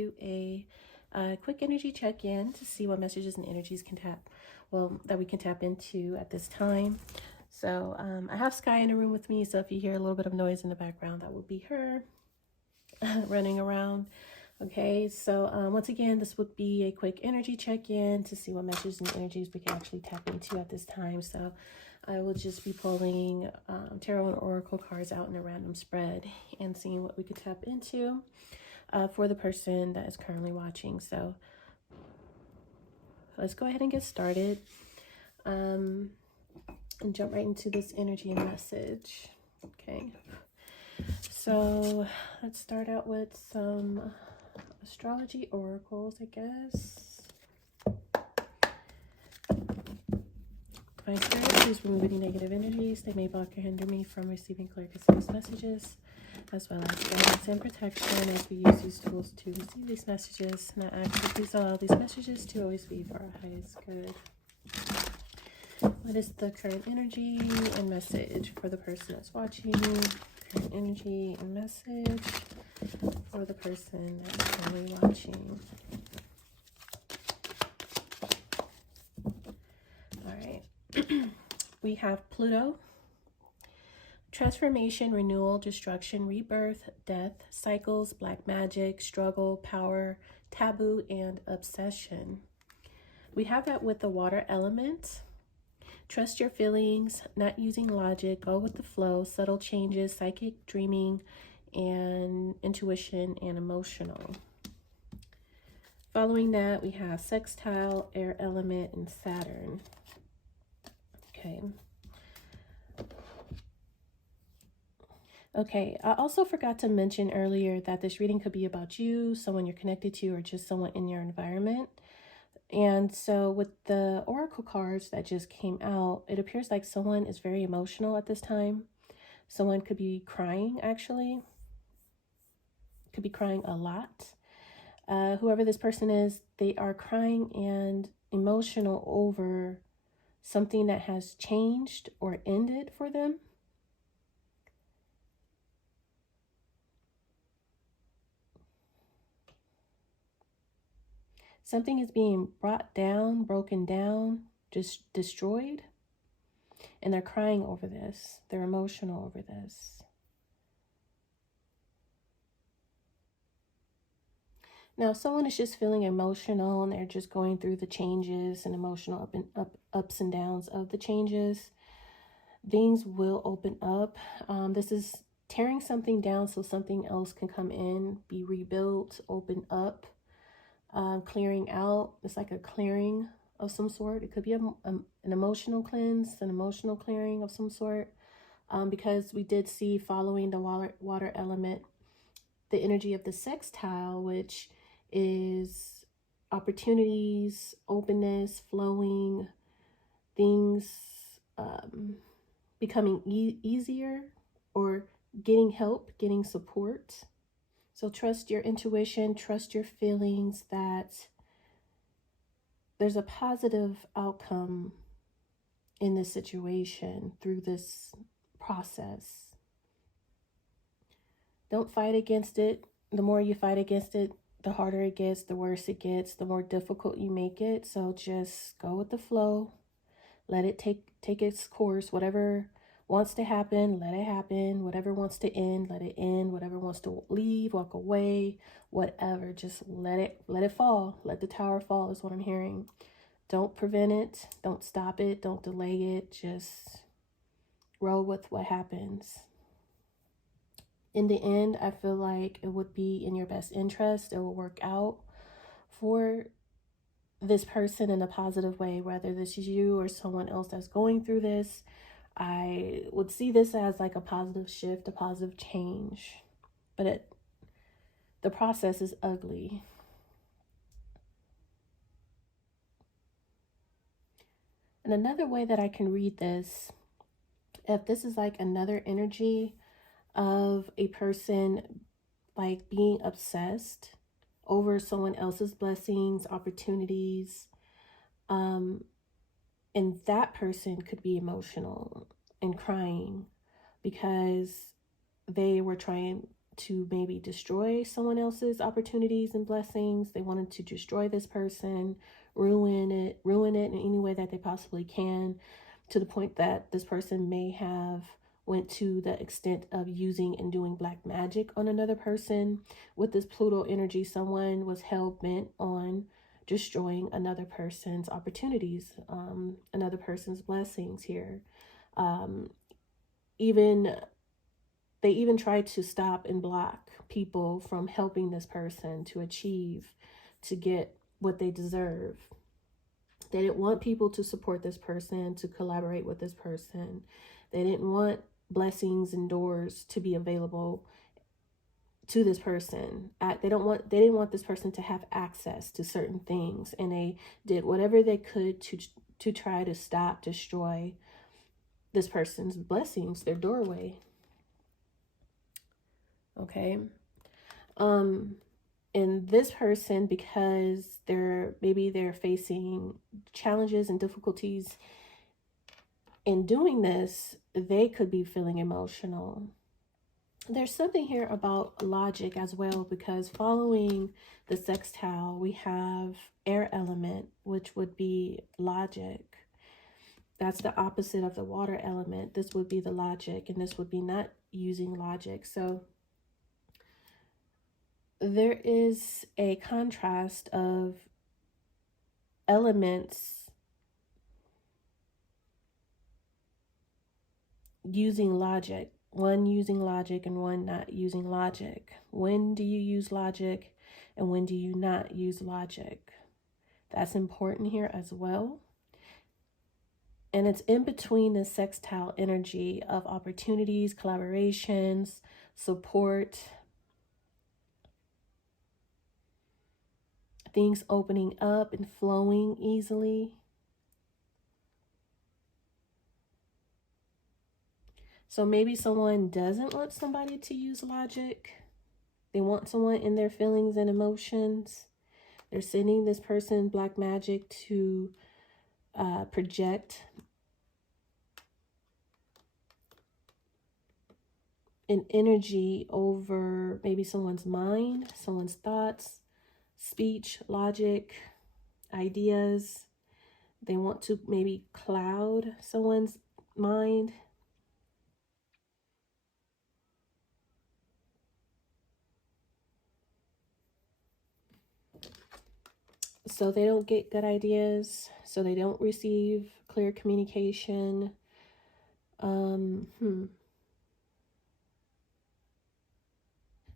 do a quick energy check-in to see what messages and energies that we can tap into at this time. So I have Sky in the room with me, so if you hear a little bit of noise in the background, that will be her running around. Okay, so once again, this would be a quick energy check-in to see what messages and energies we can actually tap into at this time. So I will just be pulling tarot and oracle cards out in a random spread and seeing what we could tap into for the person that is currently watching. So let's go ahead and get started and jump right into this energy and message. Okay, so let's start out with some astrology oracles, I guess. Divine Spirit, please remove any negative energies. They may block or hinder me from receiving clear concise messages, as well as guidance and protection as we use these tools to receive these messages. And I ask you please allow these messages to always be for our highest good. What is the current energy and message for the person that's watching? Current energy and message for the person that's currently watching. All right. We have Pluto. Transformation, renewal, destruction, rebirth, death, cycles, black magic, struggle, power, taboo, and obsession. We have that with the water element. Trust your feelings, not using logic, go with the flow, subtle changes, psychic dreaming, and intuition and emotional. Following that, we have sextile, air element, and Saturn. Okay. Okay, I also forgot to mention earlier that this reading could be about you, someone you're connected to, or just someone in your environment. And so with the oracle cards that just came out, it appears like someone is very emotional at this time. Someone could be crying, actually. Could be crying a lot. Whoever this person is, they are crying and emotional over something that has changed or ended for them. Something is being brought down, broken down, just destroyed. And they're crying over this. They're emotional over this. Now, if someone is just feeling emotional and they're just going through the changes and emotional ups and downs of the changes, things will open up. This is tearing something down so something else can come in, be rebuilt, open up. Clearing out. It's like a clearing of some sort. It could be an emotional cleanse, an emotional clearing of some sort, because we did see, following the water element, the energy of the sextile, which is opportunities, openness, flowing, things becoming easier, or getting help, getting support. So trust your intuition, trust your feelings that there's a positive outcome in this situation through this process. Don't fight against it. The more you fight against it, the harder it gets, the worse it gets, the more difficult you make it. So just go with the flow. Let it take its course. Whatever wants to happen, let it happen. Whatever wants to end, let it end. Whatever wants to leave, walk away, whatever, just let it fall. Let the tower fall is what I'm hearing. Don't prevent it. Don't stop it. Don't delay it. Just roll with what happens. In the end, I feel like it would be in your best interest. It will work out for this person in a positive way, whether this is you or someone else that's going through this. I would see this as like a positive shift, a positive change, but the process is ugly. And another way that I can read this, if this is like another energy of a person like being obsessed over someone else's blessings, opportunities, and that person could be emotional and crying because they were trying to maybe destroy someone else's opportunities and blessings. They wanted to destroy this person, ruin it in any way that they possibly can, to the point that this person may have went to the extent of using and doing black magic on another person. With this Pluto energy, someone was hell-bent on destroying another person's opportunities, another person's blessings here. Even they even tried to stop and block people from helping this person to achieve, to get what they deserve. They didn't want people to support this person, to collaborate with this person. They didn't want blessings and doors to be available to this person. They didn't want this person to have access to certain things, and they did whatever they could to try to stop, destroy this person's blessings, their doorway. Okay. And this person, because they're facing challenges and difficulties in doing this, they could be feeling emotional. There's something here about logic as well, because following the sextile, we have air element, which would be logic. That's the opposite of the water element. This would be the logic, and this would be not using logic. So there is a contrast of elements using logic, one using logic and one not using logic. When do you use logic and when do you not use logic? That's important here as well. And it's in between the sextile energy of opportunities, collaborations, support, things opening up and flowing easily. So maybe someone doesn't want somebody to use logic. They want someone in their feelings and emotions. They're sending this person black magic to project an energy over maybe someone's mind, someone's thoughts, speech, logic, ideas. They want to maybe cloud someone's mind. So they don't get good ideas, so they don't receive clear communication.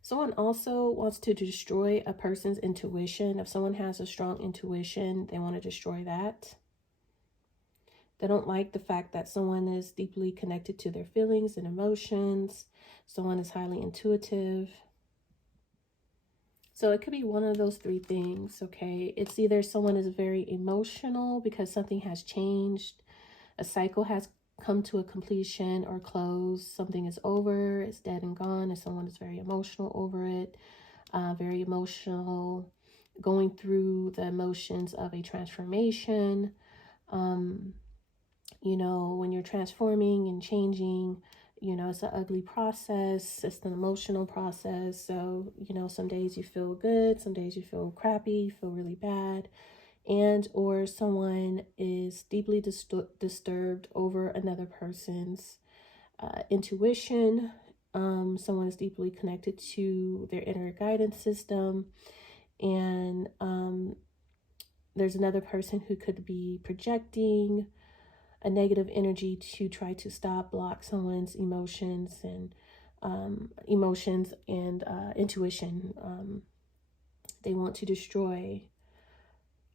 Someone also wants to destroy a person's intuition. If someone has a strong intuition, they want to destroy that. They don't like the fact that someone is deeply connected to their feelings and emotions. Someone is highly intuitive. So it could be one of those three things, okay? It's either someone is very emotional because something has changed, a cycle has come to a completion or close, something is over, it's dead and gone, and someone is very emotional over it, very emotional, going through the emotions of a transformation. You know, when you're transforming and changing, you know, it's an ugly process. It's an emotional process. So, you know, some days you feel good, some days you feel crappy, you feel really bad. And or someone is deeply disturbed over another person's intuition. Someone is deeply connected to their inner guidance system. And there's another person who could be projecting a negative energy to try to stop, block someone's emotions and intuition. They want to destroy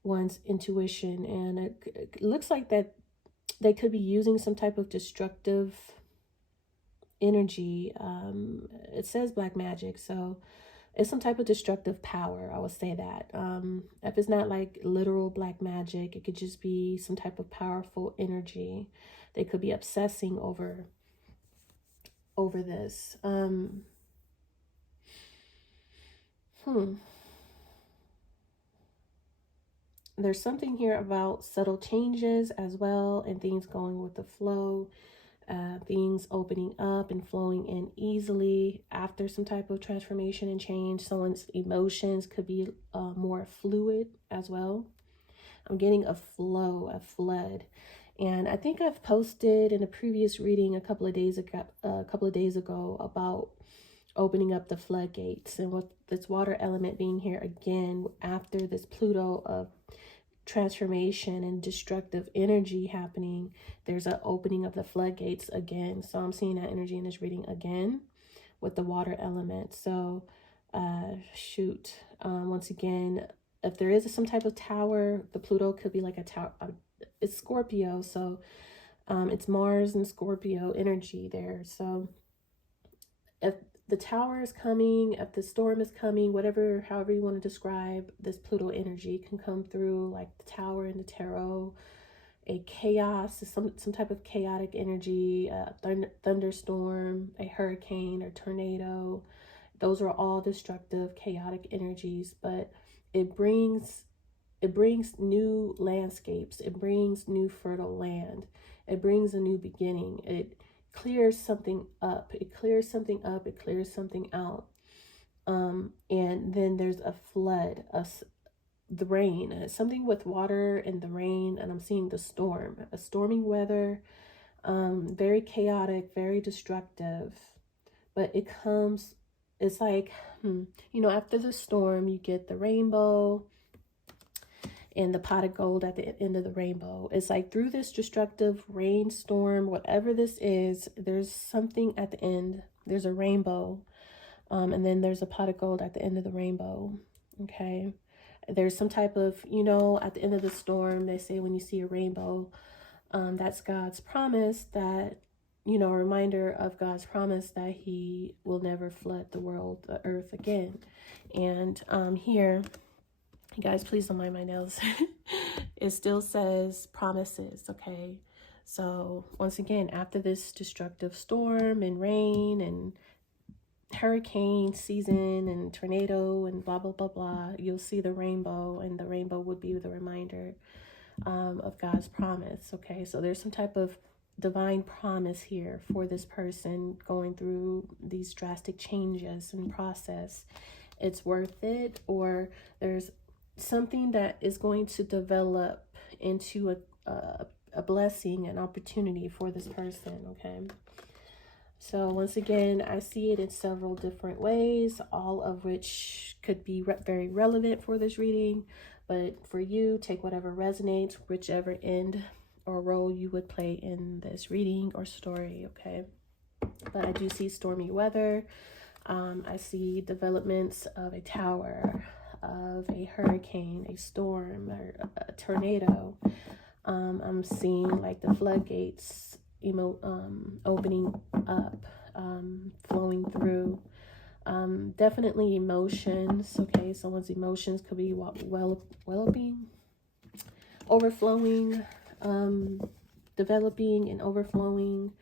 one's intuition, and it looks like that they could be using some type of destructive energy. It says black magic, so it's some type of destructive power, I would say that. If it's not like literal black magic, it could just be some type of powerful energy. They could be obsessing over this. There's something here about subtle changes as well and things going with the flow. things opening up and flowing in easily after some type of transformation and change. Someone's emotions could be more fluid as well. I'm getting a flow, a flood. And I think I've posted in a previous reading a couple of days ago about opening up the floodgates, and with this water element being here again after this Pluto of transformation and destructive energy happening, there's an opening of the floodgates again. So I'm seeing that energy in this reading again with the water element. So once again, if there is some type of tower, the Pluto could be like a tower. It's Scorpio, so it's Mars and Scorpio energy there. So if the tower is coming, if the storm is coming, however you want to describe this Pluto energy, can come through like the tower in the tarot, a chaos, some type of chaotic energy, a thunderstorm, a hurricane or tornado. Those are all destructive, chaotic energies, but it brings new landscapes. It brings new fertile land. It brings a new beginning. It clears something up. It clears something up. It clears something out. And then there's a flood, the rain, something with water and the rain. And I'm seeing the storm, a stormy weather, very chaotic, very destructive. But it's like, after the storm, you get the rainbow and the pot of gold at the end of the rainbow. It's like through this destructive rainstorm, whatever this is, there's something at the end. There's a rainbow, and then there's a pot of gold at the end of the rainbow. Okay, there's some type of, at the end of the storm, they say when you see a rainbow, that's God's promise, that, a reminder of God's promise that he will never flood the earth again. And here, guys, please don't mind my nails. It still says promises, okay? So once again, after this destructive storm and rain and hurricane season and tornado and blah, blah, blah, blah, you'll see the rainbow, and the rainbow would be the reminder of God's promise, okay? So there's some type of divine promise here for this person going through these drastic changes and process. It's worth it, or there's something that is going to develop into a blessing, an opportunity for this person, okay? So once again, I see it in several different ways, all of which could be very relevant for this reading. But for you, take whatever resonates, whichever end or role you would play in this reading or story, okay? But I do see stormy weather. I see developments of a tower, of a hurricane, a storm, or a tornado. I'm seeing like the floodgates, opening up, flowing through. Definitely emotions. Okay, someone's emotions could be well-being, overflowing, developing and overflowing.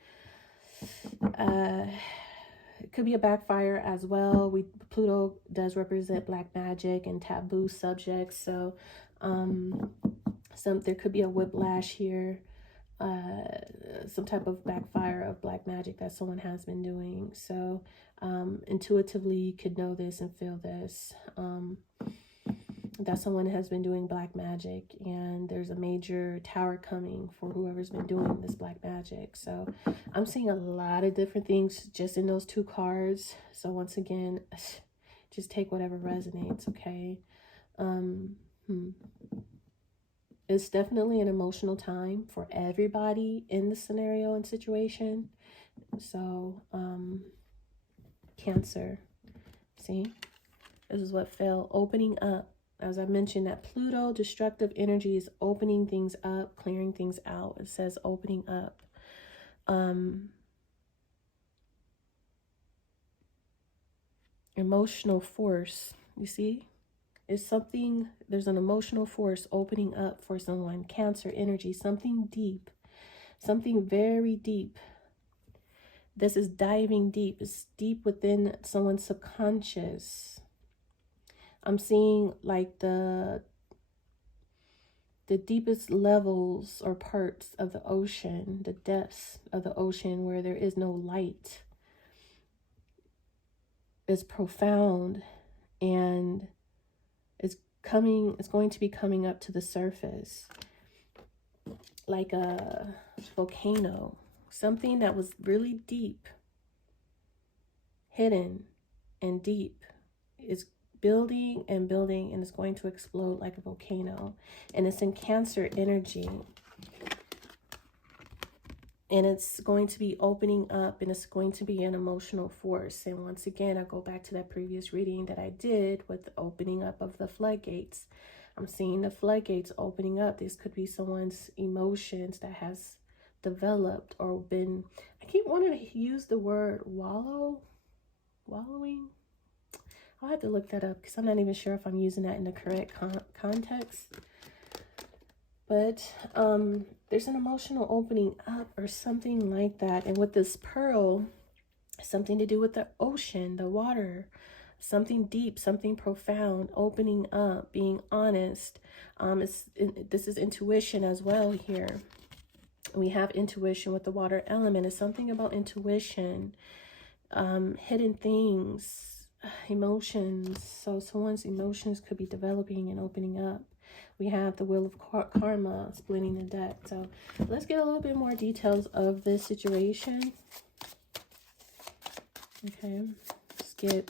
It could be a backfire as well. Pluto does represent black magic and taboo subjects, so there could be a whiplash here, some type of backfire of black magic that someone has been doing. So intuitively you could know this and feel this, that someone has been doing black magic, and there's a major tower coming for whoever's been doing this black magic. So I'm seeing a lot of different things just in those two cards. So once again, just take whatever resonates, okay? It's definitely an emotional time for everybody in the scenario and situation. So Cancer, see, this is what fell, opening up. As I mentioned, that Pluto destructive energy is opening things up, clearing things out. It says opening up. Emotional force, you see? Is something, there's an emotional force opening up for someone. Cancer energy, something deep, something very deep. This is diving deep. It's deep within someone's subconscious. I'm seeing like the the deepest levels or parts of the ocean, the depths of the ocean where there is no light, is profound and it's going to be coming up to the surface like a volcano, something that was really deep, hidden and deep, is building and building, and it's going to explode like a volcano. And it's in Cancer energy, and it's going to be opening up, and it's going to be an emotional force. And once again, I go back to that previous reading that I did with the opening up of the floodgates. I'm seeing the floodgates opening up. This could be someone's emotions that has developed or been, I keep wanting to use the word wallowing. I'll have to look that up because I'm not even sure if I'm using that in the correct context. But there's an emotional opening up or something like that. And with this pearl, something to do with the ocean, the water, something deep, something profound, opening up, being honest. This is intuition as well here. We have intuition with the water element. It's something about intuition, hidden things, emotions. So someone's emotions could be developing and opening up. We have the wheel of karma splitting the deck. So let's get a little bit more details of this situation. Okay, let's get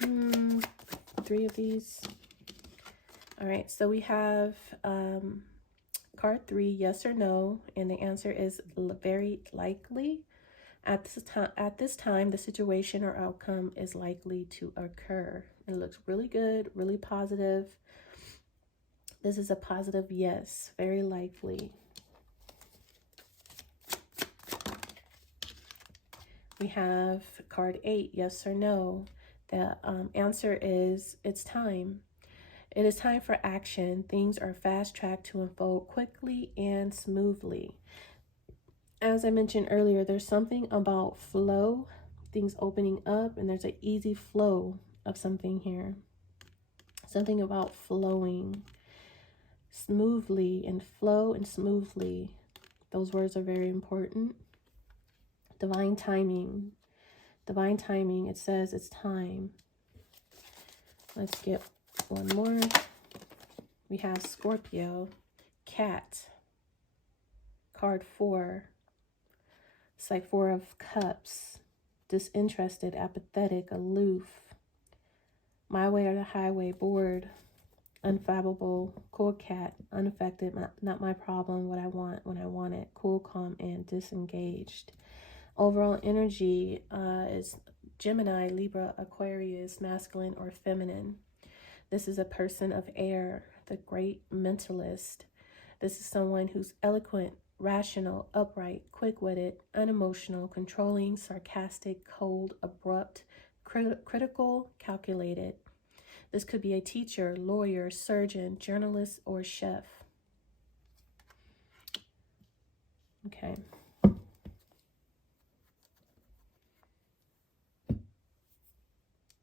3 of these. All right, so we have card 3, yes or no, and the answer is very likely. At this time, the situation or outcome is likely to occur. It looks really good, really positive. This is a positive yes, very likely. We have card 8, yes or no. The answer is it's time. It is time for action. Things are fast-tracked to unfold quickly and smoothly. As I mentioned earlier, there's something about flow, things opening up, and there's an easy flow of something here. Something about flowing smoothly, and flow and smoothly. Those words are very important. Divine timing. Divine timing. It says it's time. Let's get one more. We have Scorpio, cat, card 4. It's like 4 of cups, disinterested, apathetic, aloof, my way or the highway, bored, unfathomable, cool cat, unaffected, not my problem, what I want when I want it, cool, calm, and disengaged. Overall energy is Gemini, Libra, Aquarius, masculine or feminine. This is a person of air, the great mentalist. This is someone who's eloquent, rational, upright, quick-witted, unemotional, controlling, sarcastic, cold, abrupt, critical, calculated. This could be a teacher, lawyer, surgeon, journalist, or chef. Okay.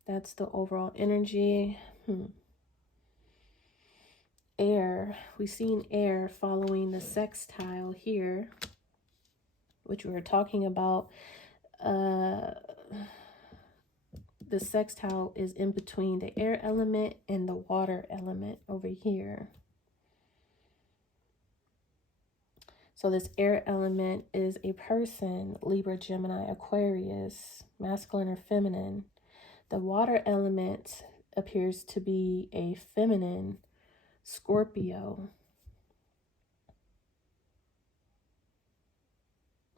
That's the overall energy. Air. We've seen air following the sextile here, which we were talking about. The sextile is in between the air element and the water element over here. So this air element is a person, Libra, Gemini, Aquarius, masculine or feminine. The water element appears to be a feminine, Scorpio.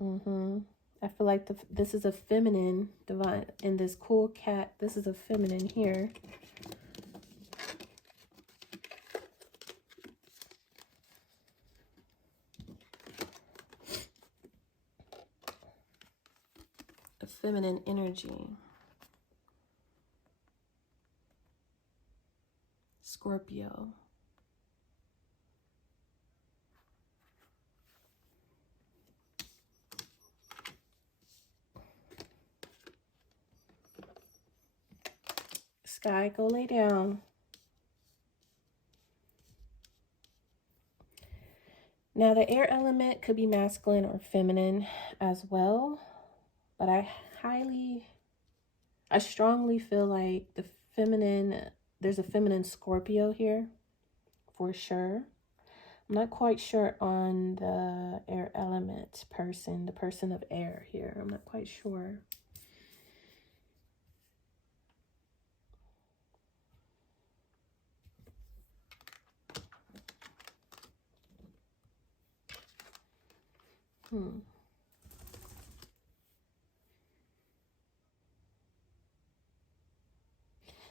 I feel like this is a feminine divine, and this cool cat, this is a feminine here. A feminine energy. Scorpio. Sky, go lay down. Now, the air element could be masculine or feminine as well, but I strongly feel like the feminine, there's a feminine Scorpio here for sure. I'm not quite sure on the air element person, the person of air here. I'm not quite sure.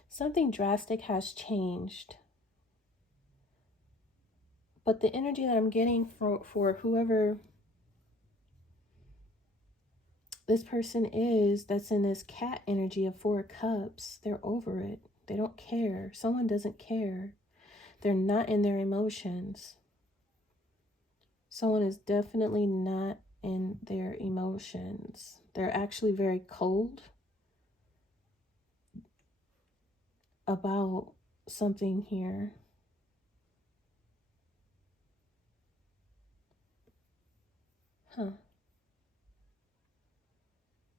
Something drastic has changed. But the energy that I'm getting for whoever this person is that's in this cat energy of 4 cups, they're over it. They don't care. Someone doesn't care. They're not in their emotions. Someone is definitely not in their emotions. They're actually very cold about something here.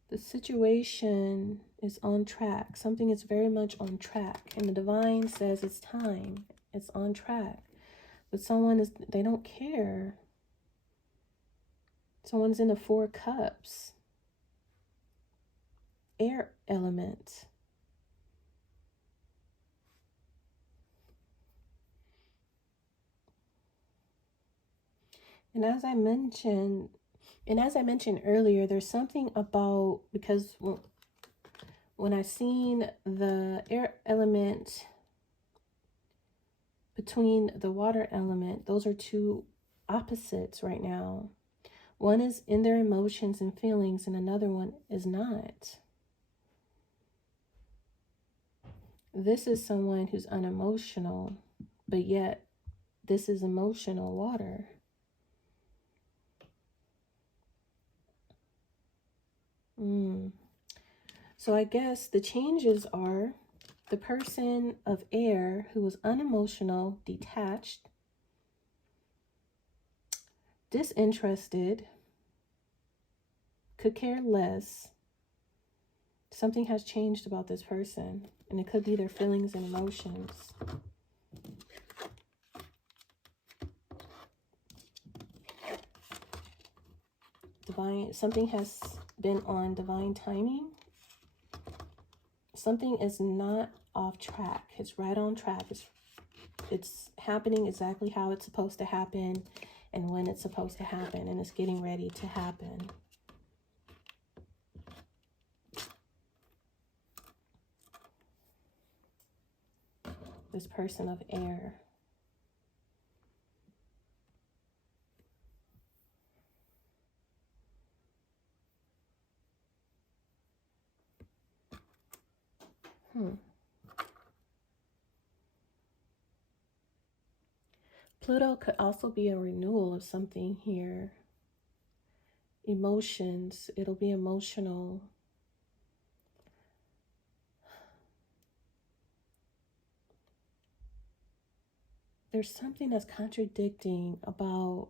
The situation is on track. Something is very much on track. And the divine says it's time. It's on track. But they don't care. Someone's in the 4 cups. Air element. And as I mentioned earlier, there's something about, because when I seen the air element between the water element, those are 2 opposites right now. One is in their emotions and feelings, and another one is not. This is someone who's unemotional, but yet this is emotional water. So I guess the changes are the person of air who was unemotional, detached, disinterested, could care less. Something has changed about this person, and it could be their feelings and emotions. Something has been on divine timing. Something is not off track. It's right on track. It's happening exactly how it's supposed to happen and when it's supposed to happen, and it's getting ready to happen. This person of air. Pluto could also be a renewal of something here. Emotions. It'll be emotional. There's something that's contradicting about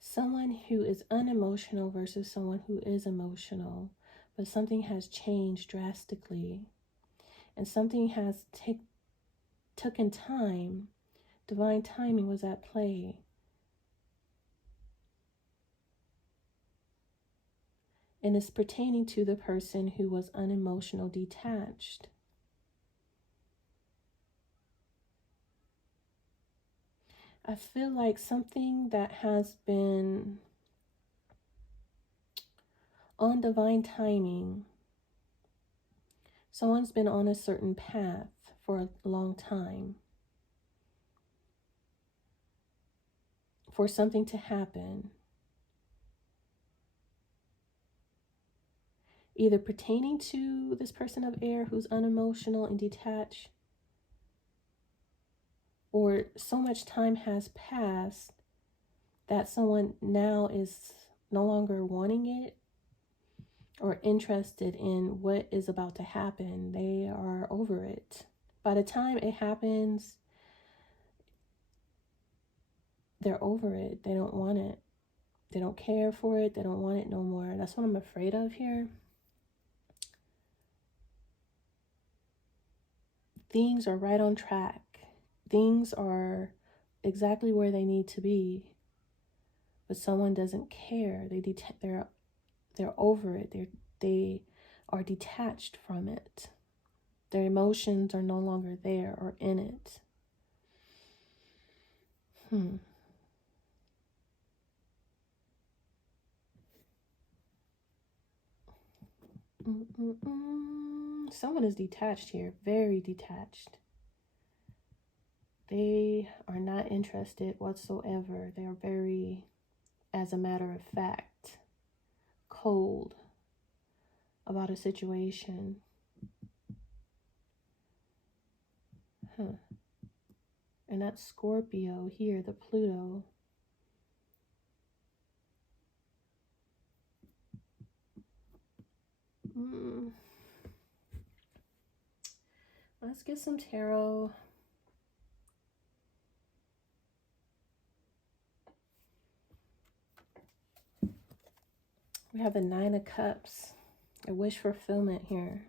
someone who is unemotional versus someone who is emotional. But something has changed drastically. And something has taken time. Divine timing was at play. And it's pertaining to the person who was unemotional, detached. I feel like something that has been on divine timing. Someone's been on a certain path for a long time. For something to happen. Either pertaining to this person of air who's unemotional and detached, or so much time has passed that someone now is no longer wanting it or interested in what is about to happen. They are over it. By the time it happens, they're over it. They don't want it. They don't care for it. They don't want it no more. That's what I'm afraid of here. Things are right on track. Things are exactly where they need to be. But someone doesn't care. They're over it. They are detached from it. Their emotions are no longer there or in it. Someone is detached here, very detached. They are not interested whatsoever. They're very, as a matter of fact, cold about a situation. And that's Scorpio here, the Pluto. Let's get some tarot. We have the Nine of Cups, a wish fulfillment here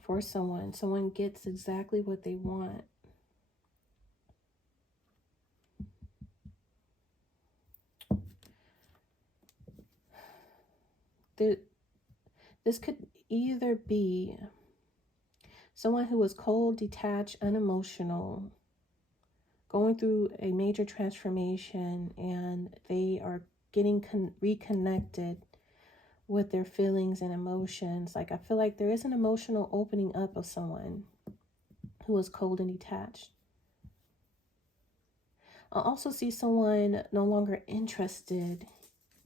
for someone. Someone gets exactly what they want. This could either be someone who is cold, detached, unemotional, going through a major transformation, and they are getting reconnected with their feelings and emotions. Like, I feel like there is an emotional opening up of someone who is cold and detached. I also see someone no longer interested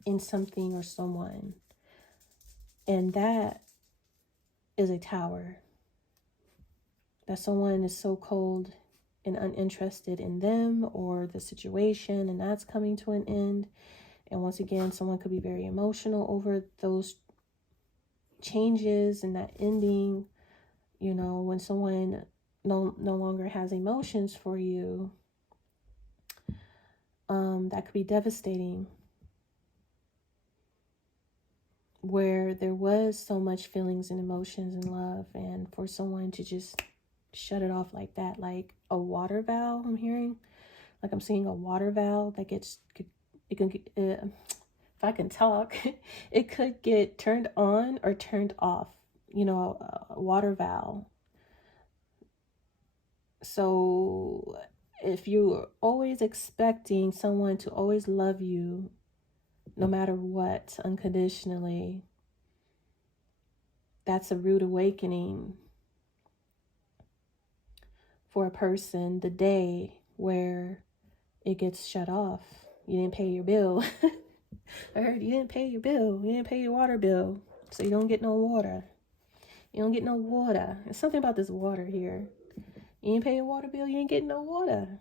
in something or someone, and that is a Tower. That someone is so cold and uninterested in them or the situation, and that's coming to an end. And once again, someone could be very emotional over those changes and that ending. You know, when someone no longer has emotions for you, that could be devastating. Where there was so much feelings and emotions and love, and for someone to just shut it off like that, like a water valve. I'm hearing, like I'm seeing a water valve that it can get, if I can talk, it could get turned on or turned off. You know, a water valve. So if you're always expecting someone to always love you, no matter what, unconditionally, that's a rude awakening for a person the day where it gets shut off. You didn't pay your bill. I heard you didn't pay your bill. You didn't pay your water bill. So you don't get no water. You don't get no water. There's something about this water here. You didn't pay your water bill. You ain't getting no water.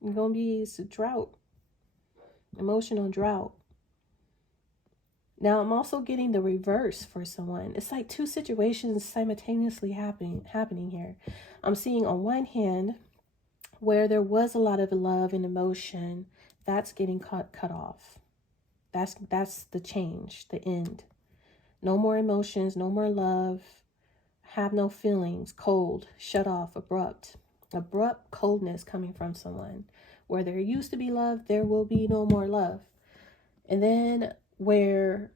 You're going to be a drought. Emotional drought. Now I'm also getting the reverse for someone. It's like two situations simultaneously happening here. I'm seeing on one hand where there was a lot of love and emotion, that's getting cut off. That's the change, the end. No more emotions, no more love, have no feelings, cold, shut off, abrupt coldness coming from someone. Where there used to be love, there will be no more love. And then where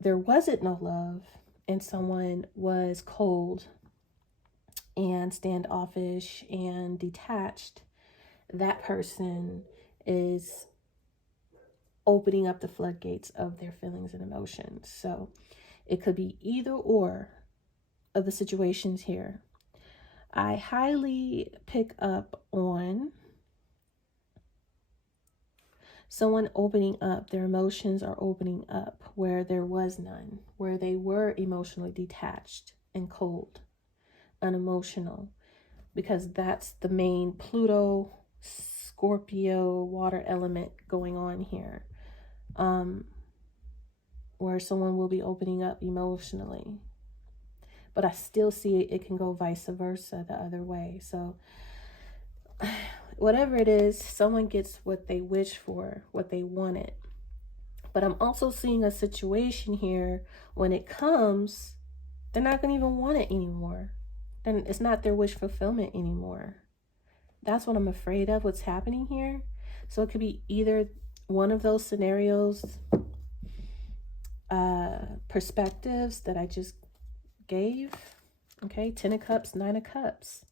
there wasn't no love and someone was cold and standoffish and detached, that person is opening up the floodgates of their feelings and emotions. So it could be either or of the situations here. I highly pick up on someone opening up. Their emotions are opening up where there was none, where they were emotionally detached and cold, unemotional, because that's the main Pluto, Scorpio, water element going on here. Where someone will be opening up emotionally. But I still see it can go vice versa the other way. So whatever it is, someone gets what they wish for, what they wanted. But I'm also seeing a situation here, when it comes, they're not going to even want it anymore. Then it's not their wish fulfillment anymore. That's what I'm afraid of, what's happening here. So it could be either one of those scenarios, perspectives that I just gave. Okay, 10 of Cups, 9 of Cups.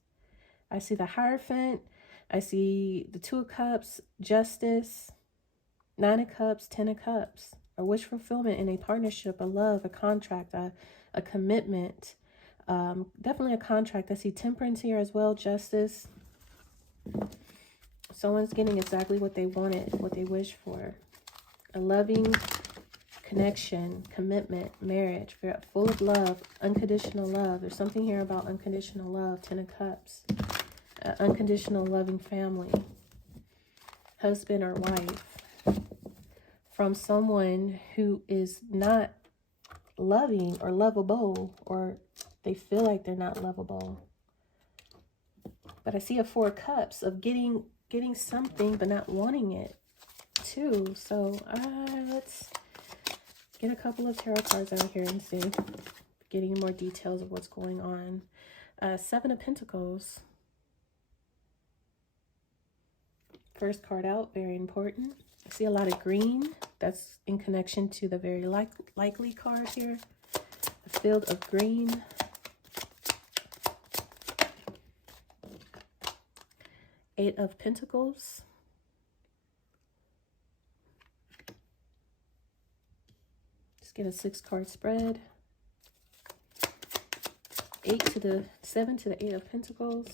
I see the Hierophant. I see the 2 of Cups, Justice, 9 of Cups, 10 of Cups. A wish fulfillment in a partnership, a love, a contract, a commitment. Definitely a contract. I see Temperance here as well, Justice. Someone's getting exactly what they wanted, what they wish for. A loving connection, commitment, marriage, full of love, unconditional love. There's something here about unconditional love, 10 of Cups. Unconditional loving family, husband or wife, from someone who is not loving or lovable, or they feel like they're not lovable. But I see a 4 of Cups of getting something but not wanting it too. So let's get a couple of tarot cards out here and see, getting more details of what's going on. 7 of Pentacles. First card out, very important. I see a lot of green. That's in connection to the very likely card here. A field of green. Eight of Pentacles. Let's get a 6-card spread. 7 to the 8 of Pentacles.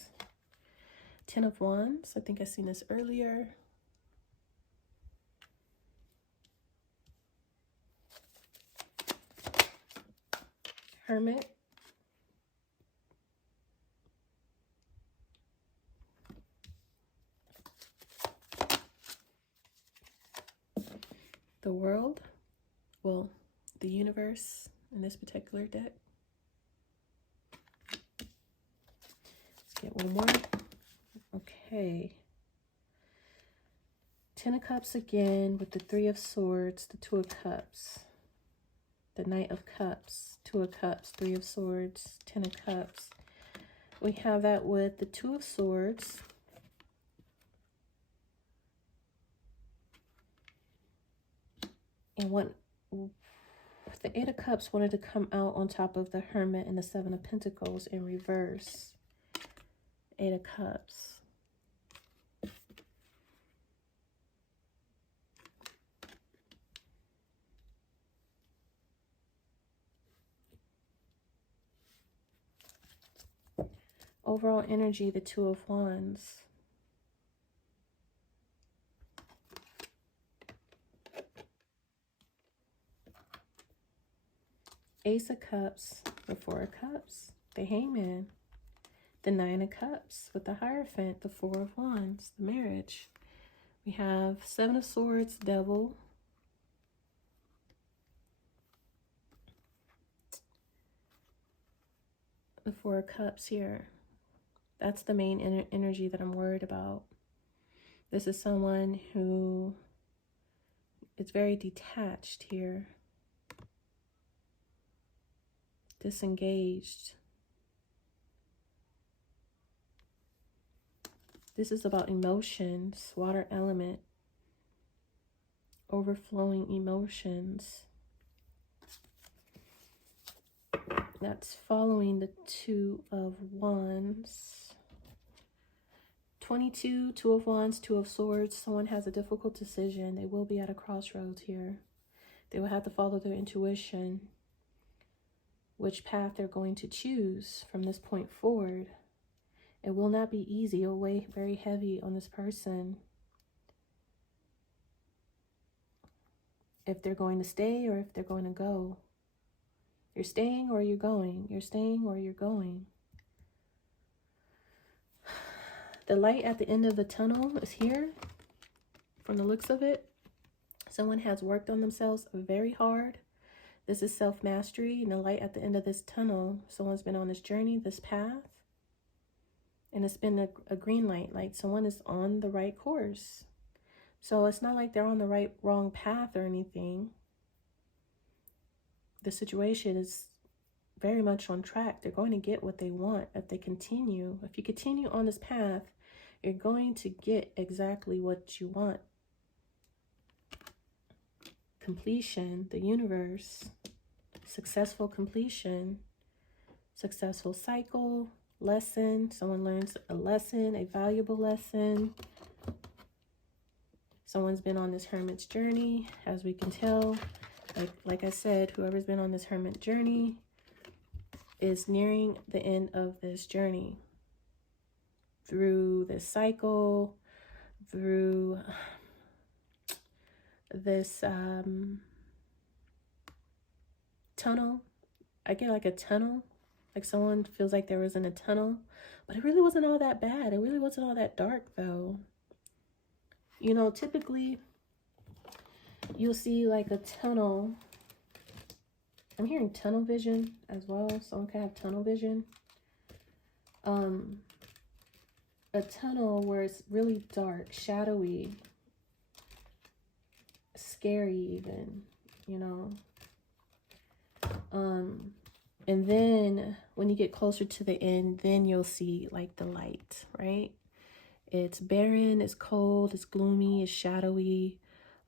10 of Wands. I think I've seen this earlier. Hermit. The World. Well, the universe in this particular deck. Let's get one more. Okay. 10 of Cups again with the 3 of Swords, the 2 of Cups, the Knight of Cups, 2 of Cups, 3 of Swords, 10 of Cups. We have that with the 2 of Swords, and what the 8 of Cups wanted to come out on top of the Hermit and the 7 of Pentacles in reverse. 8 of Cups. Overall energy, the 2 of Wands. Ace of Cups, the 4 of Cups, the Hangman, the 9 of Cups with the Hierophant, the 4 of Wands, the marriage. We have 7 of Swords, Devil. The 4 of Cups here. That's the main energy that I'm worried about. This is someone who is very detached here. Disengaged. This is about emotions, water element, overflowing emotions. That's following the 2 of Wands. 22, 2 of Wands, 2 of Swords. Someone has a difficult decision. They will be at a crossroads here. They will have to follow their intuition, which path they're going to choose from this point forward. It will not be easy. It will weigh very heavy on this person. If they're going to stay or if they're going to go. You're staying or you're going. You're staying or you're going. The light at the end of the tunnel is here. From the looks of it, someone has worked on themselves very hard. This is self-mastery, and the light at the end of this tunnel, someone's been on this journey, this path. And it's been a green light, like someone is on the right course. So it's not like they're on the wrong path or anything. The situation is very much on track. They're going to get what they want if they continue. If you continue on this path, you're going to get exactly what you want. Completion, the universe, successful completion, successful cycle, lesson. Someone learns a lesson, a valuable lesson. Someone's been on this hermit's journey, as we can tell. Like I said, whoever's been on this hermit journey is nearing the end of this journey. Through this cycle, through this tunnel. I get like a tunnel, like someone feels like there was in a tunnel, but it really wasn't all that bad. It really wasn't all that dark though. You know, typically you'll see like a tunnel. I'm hearing tunnel vision as well. Someone can have tunnel vision. A tunnel where it's really dark, shadowy, scary even, you know. And then when you get closer to the end, then you'll see like the light, right? It's barren, it's cold, it's gloomy, it's shadowy.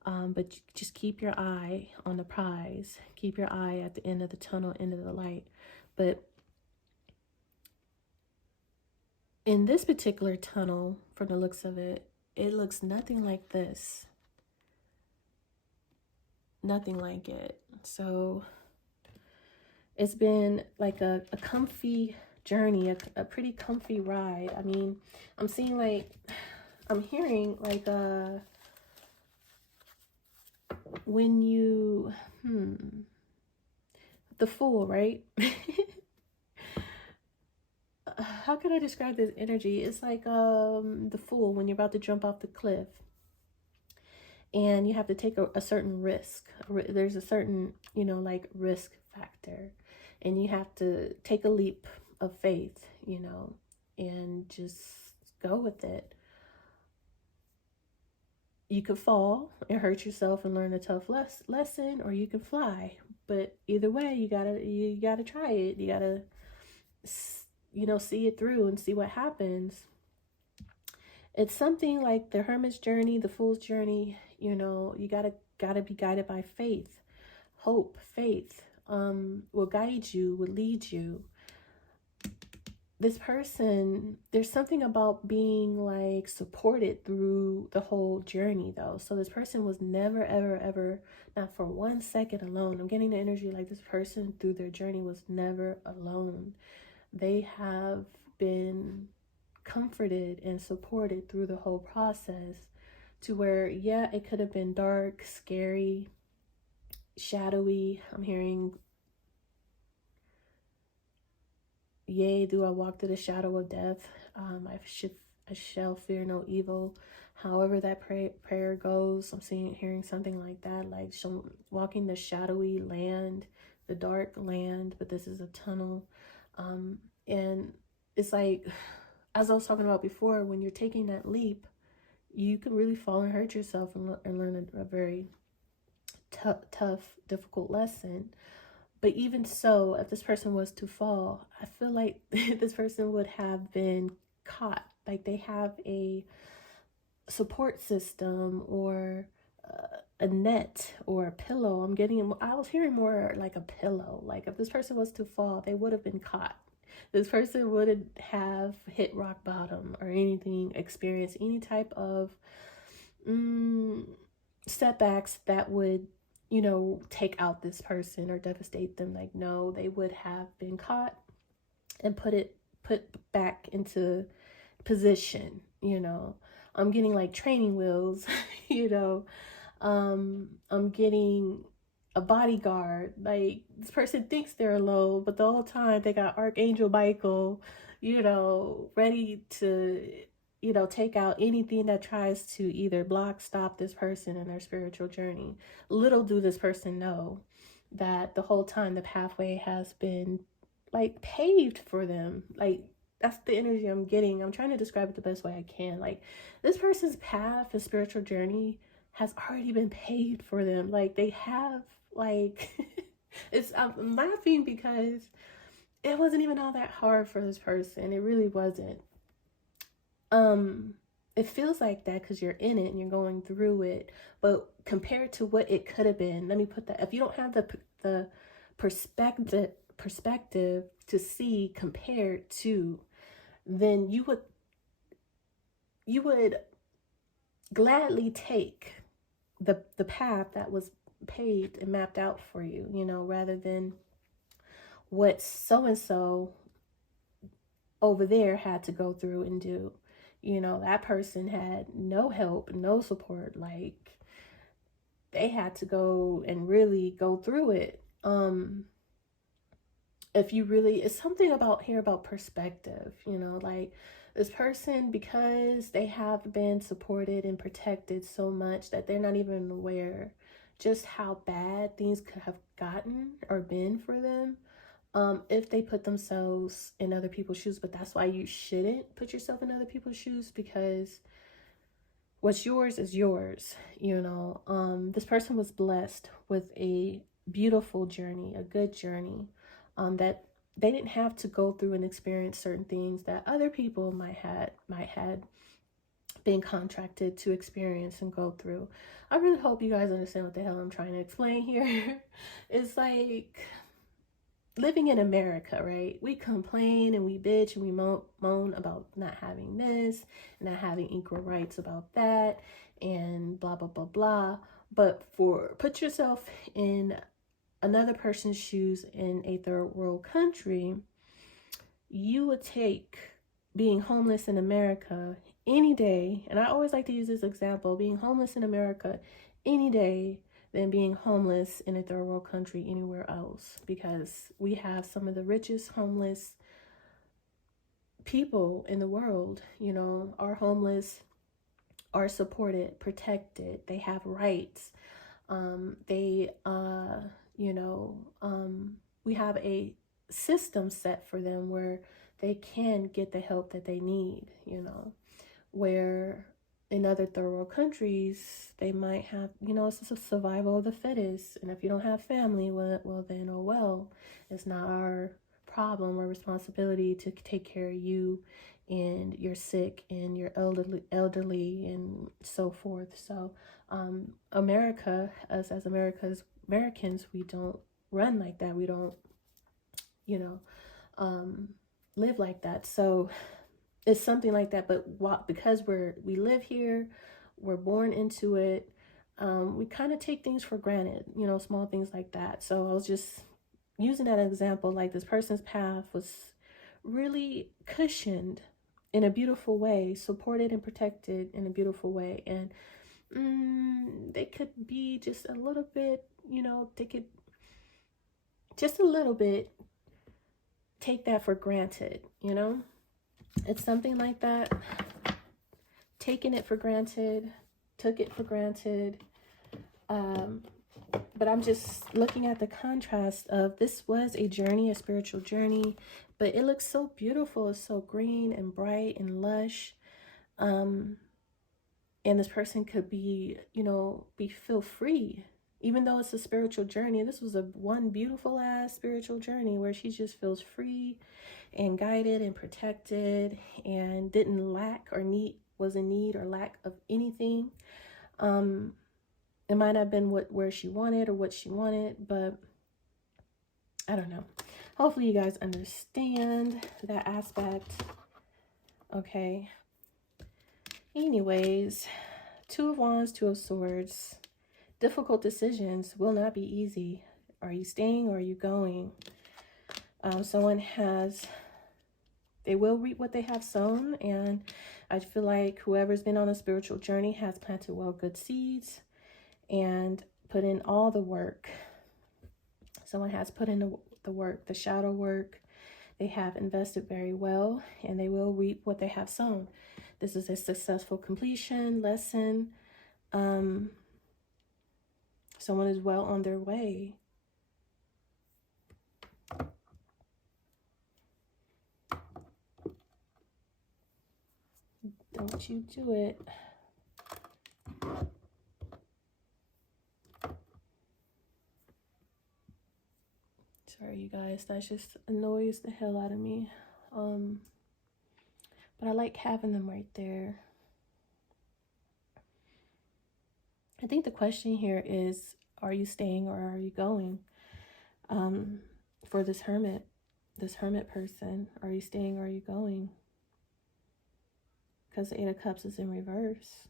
But just keep your eye on the prize. Keep your eye at the end of the tunnel, end of the light. But in this particular tunnel, from the looks of it, it looks nothing like this. Nothing like it. So it's been like a comfy journey, a pretty comfy ride. I mean, I'm seeing like, I'm hearing like when you, the Fool, right? How can I describe this energy? It's like the Fool when you're about to jump off the cliff and you have to take a certain risk. There's a certain, you know, like risk factor, and you have to take a leap of faith, you know, and just go with it. You could fall and hurt yourself and learn a tough lesson, or you can fly. But either way, you gotta try it. You gotta, you know, see it through and see what happens. It's something like the hermit's journey, the fool's journey. You know, you gotta be guided by faith. Hope, faith will guide you, will lead you. This person, there's something about being like supported through the whole journey though. So this person was never, ever, ever, not for 1 second alone. I'm getting the energy like this person through their journey was never alone. They have been comforted and supported through the whole process, to where, yeah, it could have been dark, scary, shadowy. I'm hearing, yea, do I walk through the shadow of death? I shall fear no evil. However that prayer goes, I'm hearing something like that, like walking the shadowy land, the dark land, but this is a tunnel. And it's like, as I was talking about before, when you're taking that leap, you can really fall and hurt yourself and learn a very tough, difficult lesson. But even so, if this person was to fall, I feel like this person would have been caught. Like they have a support system or a net or a pillow. I was hearing more like a pillow. Like if this person was to fall, they would have been caught. This person wouldn't have hit rock bottom or anything, experienced any type of setbacks that would, you know, take out this person or devastate them. Like, no, they would have been caught and put back into position, you know. I'm getting like training wheels, you know. I'm getting a bodyguard. Like this person thinks they're alone, but the whole time they got Archangel Michael, you know, ready to, you know, take out anything that tries to either block, stop this person in their spiritual journey. Little do this person know that the whole time the pathway has been like paved for them. Like that's the energy I'm getting. I'm trying to describe it the best way I can. Like, this person's path and spiritual journey has already been paid for them. Like, they have, like, I'm laughing because it wasn't even all that hard for this person. It really wasn't. It feels like that because you're in it and you're going through it, but compared to what it could have been, let me put that, if you don't have the perspective to see compared to, then you would gladly take the path that was paved and mapped out for you, you know, rather than what so and so over there had to go through and do. You know, that person had no help, no support. Like, they had to go and really go through it. If you really, it's something about here about perspective, you know, like, this person, because they have been supported and protected so much that they're not even aware just how bad things could have gotten or been for them, if they put themselves in other people's shoes. But that's why you shouldn't put yourself in other people's shoes, because what's yours is yours, you know. This person was blessed with a beautiful journey, a good journey, that they didn't have to go through and experience certain things that other people might had been contracted to experience and go through. I really hope you guys understand what the hell I'm trying to explain here. It's like living in America, right? We complain and we bitch and we moan about not having this, not having equal rights about that, and blah, blah, blah, blah. But put yourself in another person's shoes in a third world country, you would take being homeless in America any day, and I always like to use this example, being homeless in America any day than being homeless in a third world country anywhere else, because we have some of the richest homeless people in the world. You know, our homeless are supported, protected, they have rights. We have a system set for them where they can get the help that they need, you know, where in other third world countries, they might have, you know, it's just a survival of the fittest. And if you don't have family, well then, oh well, it's not our problem or responsibility to take care of you and you're sick and you're elderly and so forth. So America, us as Americans, we don't run like that. We don't, you know, live like that. So it's something like that. But because we live here, we're born into it, we kind of take things for granted, you know, small things like that. So I was just using that example, like, this person's path was really cushioned in a beautiful way, supported and protected in a beautiful way. And they could be just a little bit, you know, they could just a little bit take that for granted, you know. It's something like that. Taking it for granted, took it for granted. But I'm just looking at the contrast of, this was a journey, a spiritual journey, but it looks so beautiful. It's so green and bright and lush. And this person could be, you know, feel free. Even though it's a spiritual journey, this was one beautiful ass spiritual journey where she just feels free and guided and protected and didn't lack or was in need or lack of anything. It might have been where she wanted or what she wanted, but I don't know. Hopefully you guys understand that aspect. Okay. Anyways, Two of Wands, Two of Swords. Difficult decisions will not be easy. Are you staying or are you going? They will reap what they have sown. And I feel like whoever's been on a spiritual journey has planted good seeds and put in all the work. Someone has put in the work, the shadow work. They have invested very well, and they will reap what they have sown. This is a successful completion, lesson. Someone is well on their way. Don't you do it. Sorry, you guys. That just annoys the hell out of me. But I like having them right there. I think the question here is, are you staying or are you going? For this hermit person, are you staying or are you going? Because the Eight of Cups is in reverse.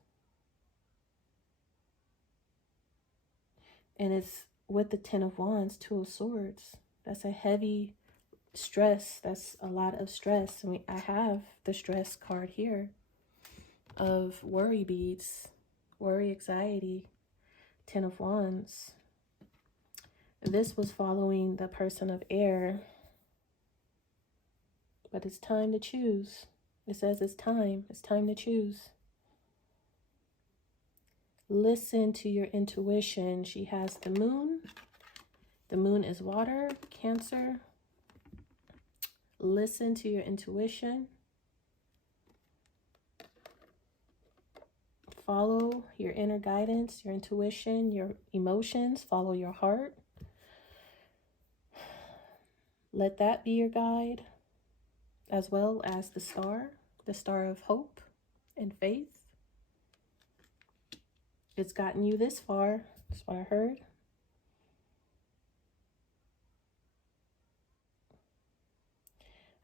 And it's with the Ten of Wands, Two of Swords. That's a heavy stress. That's a lot of stress. I have the stress card here of worry beads, worry, anxiety, Ten of Wands. This was following the person of air. But it's time to choose. It says it's time. It's time to choose. Listen to your intuition. She has the moon. The moon is water, Cancer. Listen to your intuition. Follow your inner guidance, your intuition, your emotions. Follow your heart. Let that be your guide, as well as the star of hope and faith. It's gotten you this far. That's what I heard.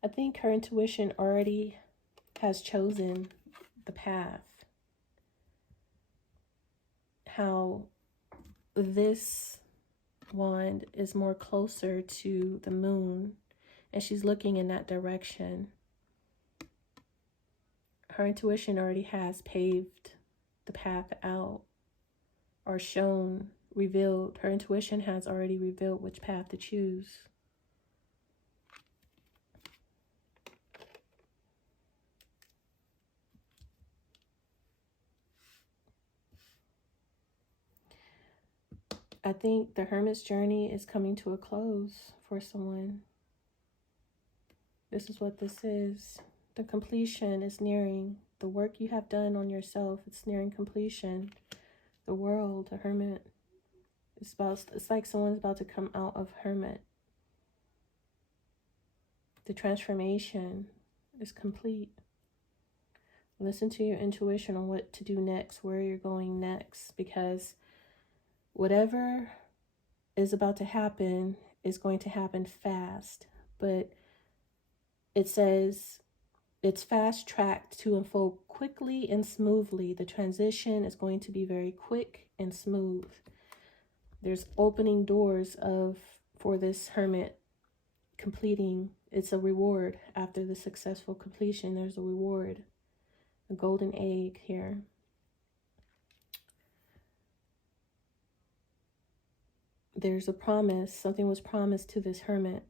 I think her intuition already has chosen the path. How this wand is more closer to the moon, and she's looking in that direction. Her intuition already has paved the path out, or shown, revealed. Her intuition has already revealed which path to choose. I think the Hermit's journey is coming to a close for someone. This is what this is. The completion is nearing. The work you have done on yourself, it's nearing completion. The world, the Hermit, it's like someone's about to come out of Hermit. The transformation is complete. Listen to your intuition on what to do next, where you're going next, because whatever is about to happen is going to happen fast. But it says it's fast-tracked to unfold quickly and smoothly. The transition is going to be very quick and smooth. There's opening doors for this Hermit completing. It's a reward after the successful completion. There's a reward, a golden egg here. There's a promise. Something was promised to this Hermit.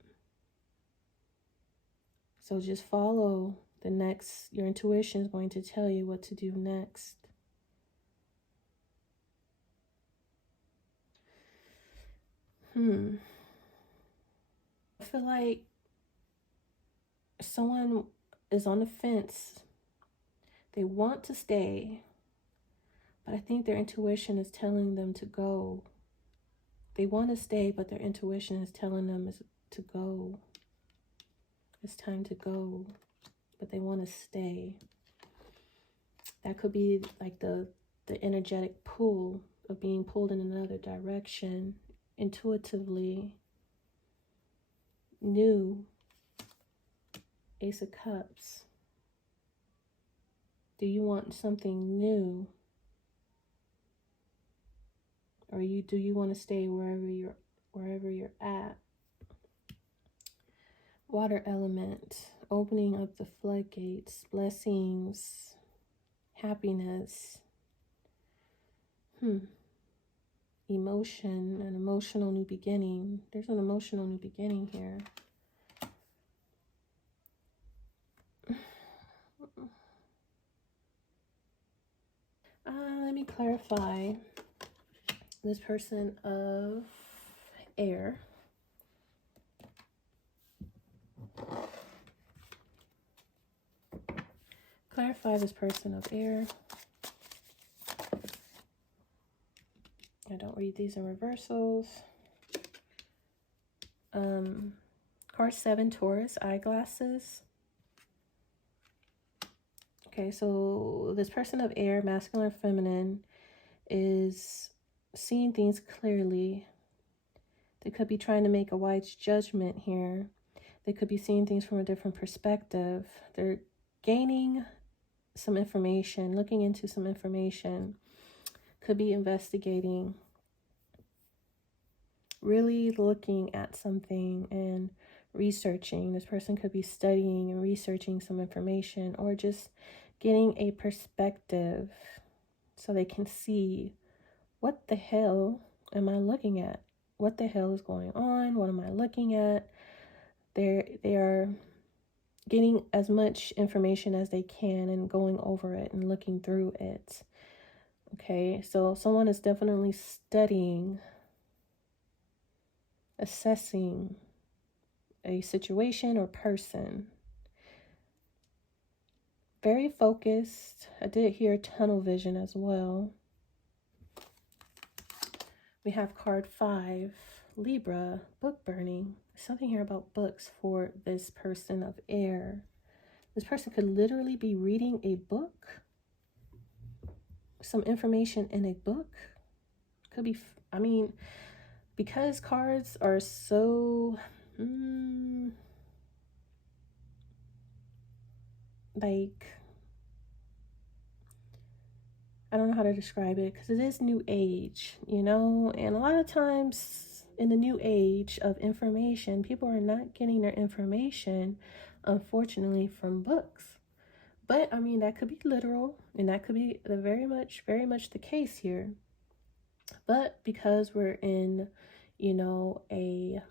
So just follow the next. Your intuition is going to tell you what to do next. I feel like someone is on the fence. They want to stay, but I think their intuition is telling them to go. They want to stay, but their intuition is telling them to go. It's time to go, but they want to stay. That could be like the energetic pull of being pulled in another direction, intuitively. New. Ace of Cups. Do you want something new? Or do you want to stay wherever you're at? Water element, opening up the floodgates, blessings, happiness. Emotion, an emotional new beginning. There's an emotional new beginning here. Let me clarify. This person of air. Clarify this person of air. I don't read these in reversals. Card 7, Taurus, eyeglasses. Okay, so this person of air, masculine or feminine, is seeing things clearly. They could be trying to make a wise judgment here. They could be seeing things from a different perspective. They're gaining some information, looking into some information. Could be investigating. Really looking at something and researching. This person could be studying and researching some information, or just getting a perspective so they can see, what the hell am I looking at? What the hell is going on? What am I looking at? They are getting as much information as they can and going over it and looking through it. Okay, so someone is definitely studying, assessing a situation or person. Very focused. I did hear tunnel vision as well. We have card 5, Libra, book burning. Something here about books for this person of air. This person could literally be reading a book. Some information in a book. Could be, I mean, because cards are so like, I don't know how to describe it, because it is new age, you know, and a lot of times in the new age of information, people are not getting their information, unfortunately, from books. But I mean, that could be literal, and that could be very much the case here. But because we're in, you know, a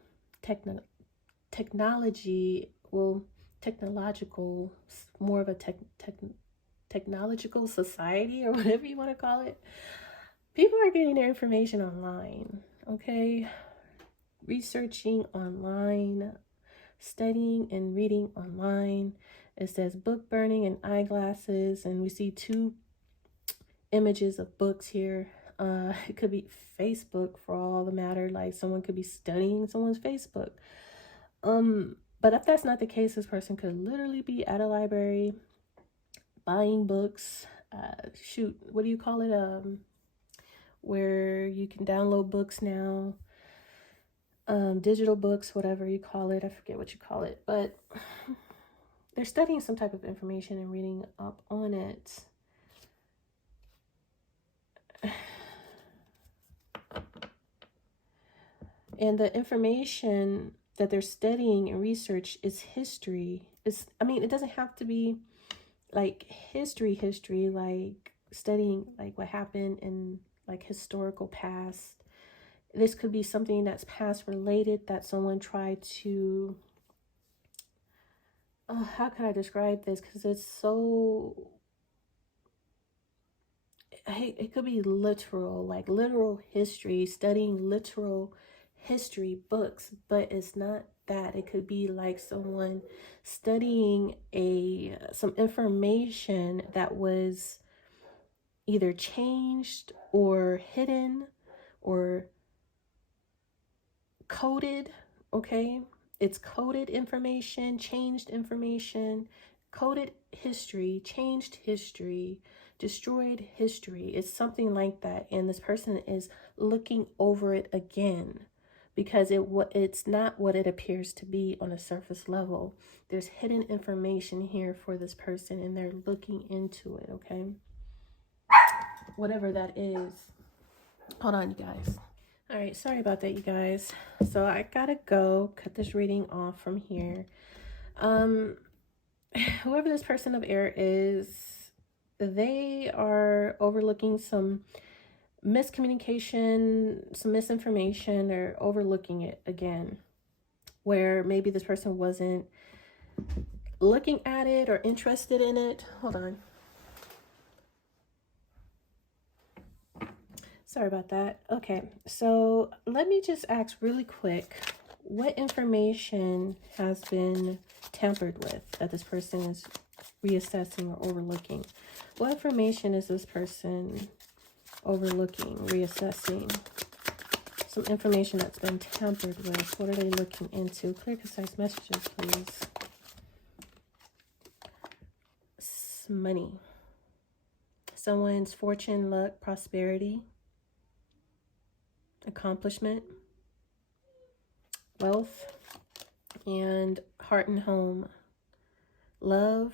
technological, more of a technological society, or whatever you want to call it, people are getting their information online. Okay, researching online, studying and reading online. It says book burning and eyeglasses, and we see 2 images of books here. It could be Facebook for all the matter, like someone could be studying someone's Facebook. But if that's not the case, this person could literally be at a library buying books. Shoot, what do you call it? Where you can download books now. Digital books, whatever you call it. I forget what you call it, but they're studying some type of information and reading up on it. And the information that they're studying and research is history. I mean, it doesn't have to be like history, like studying like what happened in like historical past. This could be something that's past related that someone tried to, how can I describe this? Because it's so, it could be literal, like literal history, studying literal history books, but it's not that. It could be like someone studying some information that was either changed or hidden or coded. Okay, it's coded information, changed information, coded history, changed history, destroyed history. It's something like that, and this person is looking over it again because it's not what it appears to be on a surface level. There's hidden information here for this person, and they're looking into it. Okay, whatever that is. Hold on, you guys. All right, sorry about that, you guys. So I gotta go cut this reading off from here. Whoever this person of air is, they are overlooking some miscommunication, some misinformation. They're overlooking it again, where maybe this person wasn't looking at it or interested in it. Hold on. Sorry about that. Okay, so let me just ask really quick, what information has been tampered with that this person is reassessing or overlooking? What information is this person overlooking, reassessing? Some information that's been tampered with. What are they looking into? Clear, concise messages, please. Money. Someone's fortune, luck, prosperity, accomplishment, wealth, and heart and home. Love,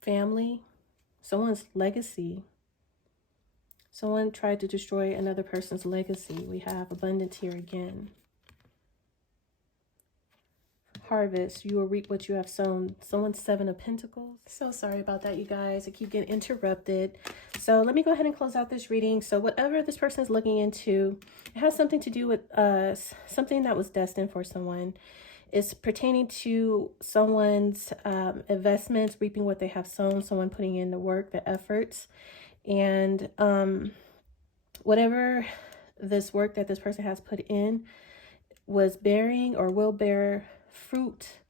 family, someone's legacy. Someone tried to destroy another person's legacy. We have abundance here again. Harvest, you will reap what you have sown. Someone's 7 of Pentacles. So sorry about that, you guys. I keep getting interrupted. So let me go ahead and close out this reading. So whatever this person is looking into, it has something to do with something that was destined for someone. It's pertaining to someone's investments, reaping what they have sown, someone putting in the work, the efforts. And whatever this work that this person has put in was bearing or will bear fruit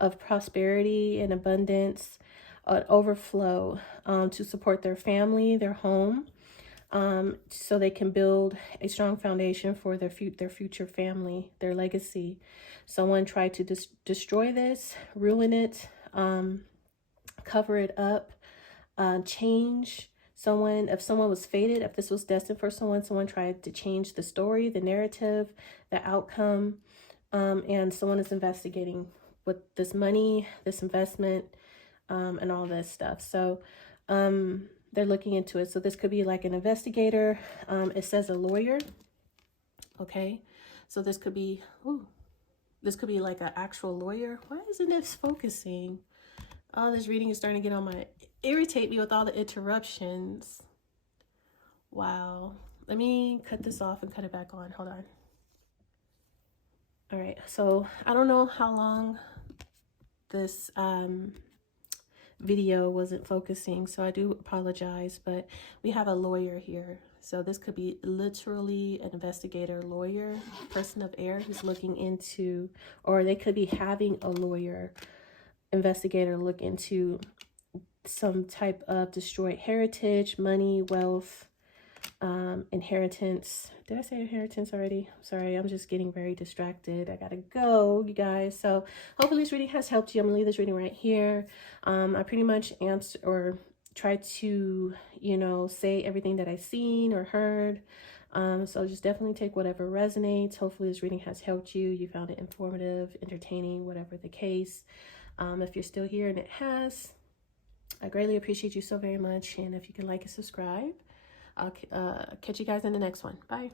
of prosperity and abundance, overflow to support their family, their home, so they can build a strong foundation for their future family, their legacy. Someone tried to destroy this, ruin it, cover it up, change. If someone was fated, if this was destined for someone tried to change the story, the narrative, the outcome. And someone is investigating with this money, this investment, and all this stuff. So they're looking into it. So this could be like an investigator. It says a lawyer. Okay. So this could be, like an actual lawyer. Why isn't this focusing? Oh, this reading is starting to get irritate me with all the interruptions. Wow. Let me cut this off and cut it back on. Hold on. All right, so I don't know how long this video wasn't focusing, so I do apologize, but we have a lawyer here. So this could be literally an investigator, lawyer, person of air who's looking into, or they could be having a lawyer, investigator look into some type of destroyed heritage, money, wealth, inheritance. Did I say inheritance already? Sorry, I'm just getting very distracted. I gotta go, you guys. So hopefully this reading has helped you. I'm gonna leave this reading right here. I pretty much answered or tried to, say everything that I've seen or heard. So just definitely take whatever resonates. Hopefully this reading has helped you. You found it informative, entertaining, whatever the case. If you're still here and it has, I greatly appreciate you so very much. And if you can like and subscribe, I'll catch you guys in the next one. Bye.